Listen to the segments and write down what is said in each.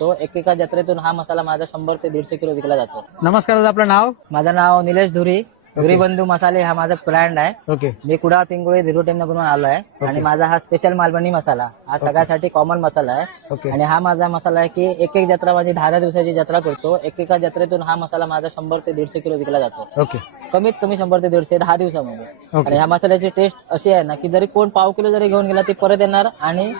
तो एकेका जत्रेतून हा मसाला माझा 100 ते 150 किलो विकला जातो. नमस्कार दादा, आपलं नाव? माझं नाव निलेश धुरी. धुरी बंधू मसाले हा माझा ब्रँड आहे. ओके. मी कुडाळ पिंगुळी झिरो टेन मधून आलो आहे आणि माझा हा स्पेशल मालवणी मसाला हा सगळ्यासाठी कॉमन मसाला आहे. ओके. आणि हा माझा मसाला आहे की एक एक जत्रा माझी 10 दिवसाची जत्रा करतो. एकेका जत्रेतून हा मसाला माझा 100 ते 150 किलो विकला जातो. ओके. कमीत कमी 100 ते 150 10 दिवसामध्ये. ओके. आणि ह्या मसाल्याची टेस्ट अशी आहे ना की जरी कोण पाव किलो जरी घेऊन गेला ती परत येणार आणि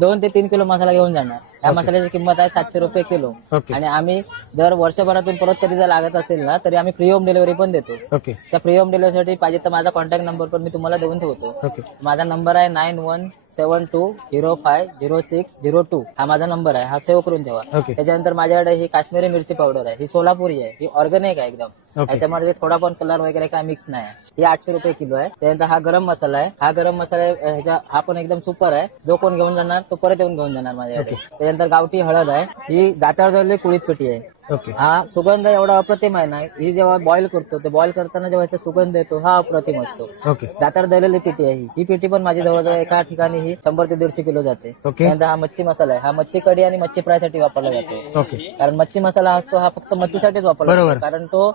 2 ते 3 किलो मसाला घेऊन जाणार. या मसाल्याची किंमत आहे 700 रुपये किलो. ओके. आणि आम्ही जर वर्षभरातून परत कधी जर लागत असेल ना तरी आम्ही फ्री होम डिलिव्हरी पण देतो. ओके. त्या फ्री होम डिलिव्हरीसाठी पाहिजे तर माझा कॉन्टॅक्ट नंबर पण मी तुम्हाला देऊन ठेवतो. ओके. माझा नंबर आहे 9172050602. हा माझा नंबर आहे, हा सेव्ह करून ठेवा. ओके. त्याच्यानंतर माझ्याकडे ही काश्मीरी मिरची पावडर आहे, ही सोलापुरी आहे, ही ऑर्गॅनिक आहे एकदम. ओके. त्याच्यामध्ये थोडा पण कलर वगैरे काय मिक्स नाही आहे. ही 800 रुपये किलो आहे. त्यानंतर हा गरम मसाला आहे. हा गरम मसाला ह्याचा हा पण एकदम सुपर आहे. जो कोण घेऊन जाणार तो परत येऊन घेऊन जाणार माझ्याकडे. त्यानंतर गावठी हळद आहे, ही जात्यावर कुळीत पेटी आहे. ओके. हा सुगंध एवढा अप्रतिम आहे ना, ही जेव्हा बॉईल करतो ते बॉईल करताना जेव्हा याचा सुगंध येतो हा अप्रतिम असतो. ओके. दातार दळलेली पेटी आहे. ही पेटी पण माझी जवळजवळ एका ठिकाणी ही 100 ते 150 किलो जाते. ओके. त्यानंतर हा मच्छी मसाला आहे. हा मच्छी कढी आणि मच्छी फ्राय साठी वापरला जातो. ओके. कारण मच्छी मसाला असतो हा फक्त मच्छीसाठीच वापरला बरोबर. जातो. कारण तो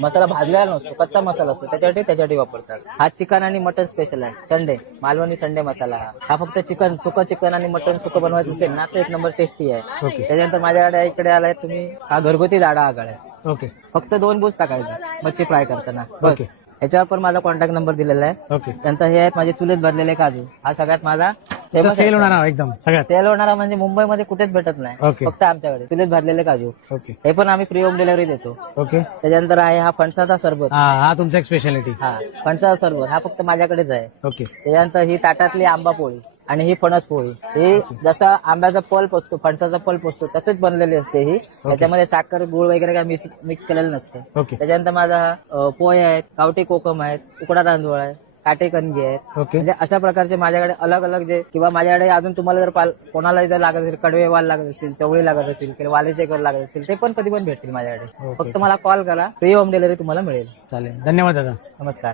मसाला भाजलेला नसतो, कच्चा मसाला असतो, त्याच्यासाठी वापरतात. हा चिकन आणि मटन स्पेशल आहे. संडे मालवणी संडे मसाला हा फक्त चिकन सुकं चिकन आणि मटन सुकं बनवायचं असेल ना तर एक नंबर टेस्टी आहे. ओके. त्याच्यानंतर माझ्याकडे इकडे आलाय तुम्ही, हा घरगुती दाडा आगळ आहे. ओके. फक्त 2 बूस टाकायचं मच्छी फ्राय करताना बस. ओके. याच्यावर पण माझा कॉन्टॅक्ट नंबर दिलेला आहे. ओके. त्यानंतर हे आहेत माझे चुलीत भरलेले काजू. हा सगळ्यात माझा फेमस सेल होणार आहे एकदम सगळ्यात. सेल होणारा म्हणजे मुंबईमध्ये कुठेच भेटत नाही, ओके. फक्त आमच्याकडे चुलीत भरलेले काजू. ओके. हे पण आम्ही फ्री होम डिलिव्हरी देतो. ओके. त्याच्यानंतर आहे हा फणसाचा सरबत. हा तुमचा एक स्पेशालिटी. हा फणसाचा सरबत हा फक्त माझ्याकडेच आहे. ओके. त्याच्यानंतर ही ताटातली आंबा पोळी आणि ही फणस पोळी. ही जसा आंब्याचा पल्प असतो, फणसाचा पल्प असतो तसेच बनलेली असते. ही त्याच्यामध्ये साखर गुळ वगैरे काय मिक्स केलेलं नसतं. ओके. त्याच्यानंतर माझा पोहे आहेत, गावठी कोकम आहेत, उकडा तांदूळ आहे, काटे कणगी आहेत. ओके. म्हणजे अशा प्रकारचे माझ्याकडे अलग अलग जे किंवा माझ्याकडे अजून तुम्हाला जर कोणाला जर लागत असेल, कडवे वाल लागत असतील, चवळी लागत असतील किंवा वालेचे कर लागत असतील ते पण कधी पण भेटतील माझ्याकडे. ओके. फक्त मला कॉल करा, फ्री होम डिलिव्हरी तुम्हाला मिळेल. चालेल, धन्यवाद दादा. नमस्कार.